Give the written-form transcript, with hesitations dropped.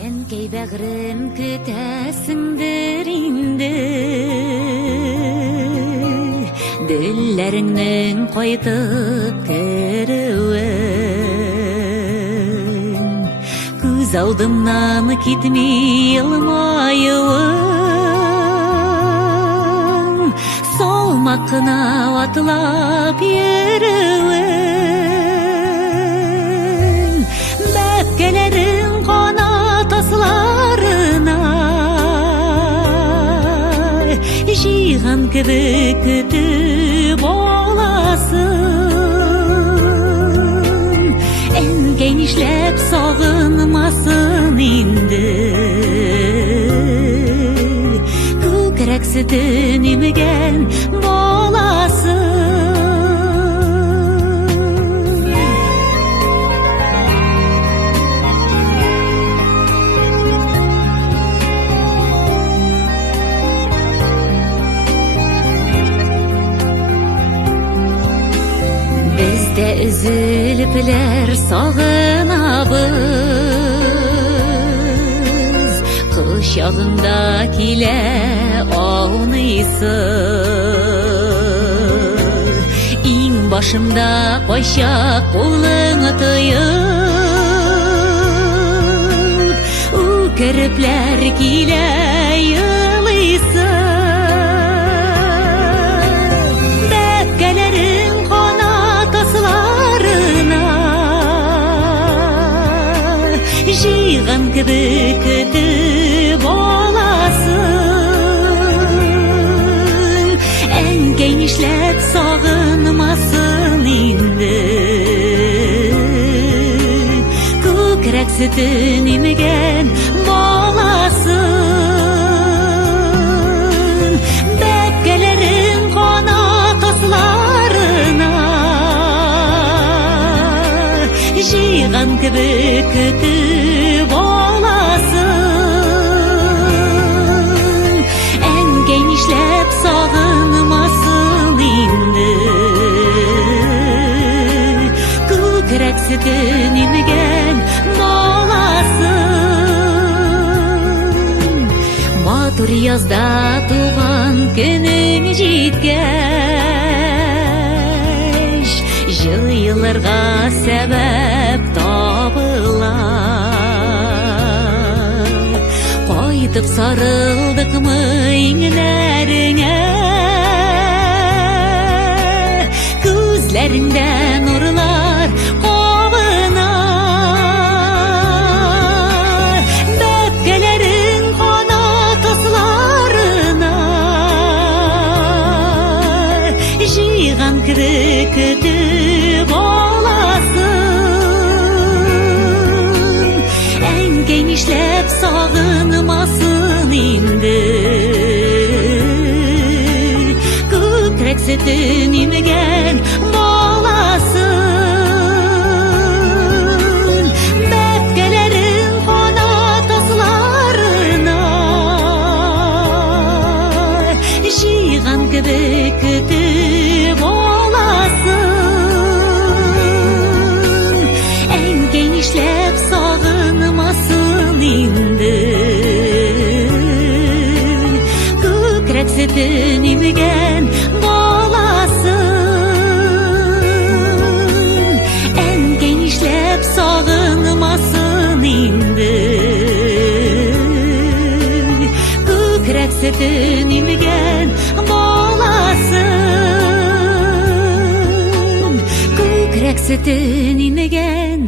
Әнкәй бәгърем көтәсеңдер инде, Дилләреңнең кайтып керүен. Күз алдымнан китми елмаюың, Солмак кына атлап йөрүең. Бәпкәләрең канат асларына җыйган кебек көтүп аласың. Әнкәй нишләп сагынмасын инде, күкрәк сөтен имгән баласын. Biz de üzülüpler sağınabız, Kış yağında kile aunıysın. İn başımda koşak kolunu tıyıp, Ükeripler kile yılıysın. Җыйган кебек көтүп аласың. Әнкәй нишләп сагынмасын инде, күкрәк сөтен имгән баласын. Бәпкәләрең канат асларына җыйган кебек көтүп аласың. Әнкәй нишләп сагынмасын инде, күкрәк сөтен имгән баласын. Матур язда туган көнең җиткәч, җыелырга сәбәп табыла. Кайтып сарылдыкмы иңнәреңә, күзләреңдә нурлар кабына. Бәпкәләрең канат асларына җыйган кебек көтүп аласың. Әнкәй нишләп сагынмасын инде, күкрәк сөтен имгән баласын. Бәпкәләрең канат асларына җыйган кебек көтүп аласың. Әнкәй нишләп сагынмасын инде, күкрәк сөтен имгән баласын. Әнкәй нишләп сагынмасын инде, күкрәк сөтен имгән баласын. Күкрәк сөтен имгән